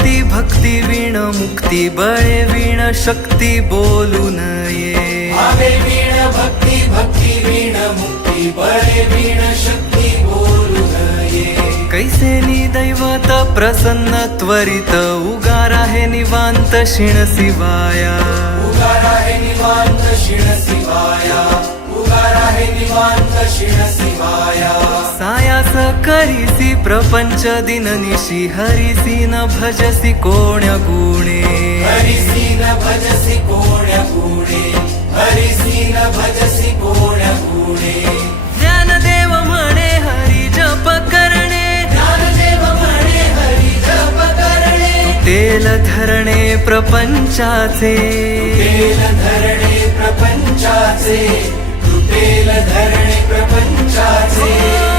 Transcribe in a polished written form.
भक्ती भक्ती वीण मुक्ती बळे वीण शक्ती बोलू नये भावे वीण भक्ती भक्ती वीण मुक्ती बळे वीण शक्ती बोलू नये कैसे दैवत प्रसन्न त्वरित उगार आहे निवांत शिण शिवाया उगार आहे निवांत शिण शिवाया उगार आहे निवांत शिण शिवाया सायास करीसी प्रपंच दिननिशी हरिसी न भजसी कोण्या गुणे हरिसी न भजसी कोण्या गुणे हरिसी न भजसी कोण्या गुणे ज्ञानदेव म्हणे हरी जप करणे ज्ञानदेव म्हणे हरी जप करणे तेल धरणे प्रपंचाचे तुटेल धरणे प्रपंचाचे तुटेल धरणे प्रपंचाचे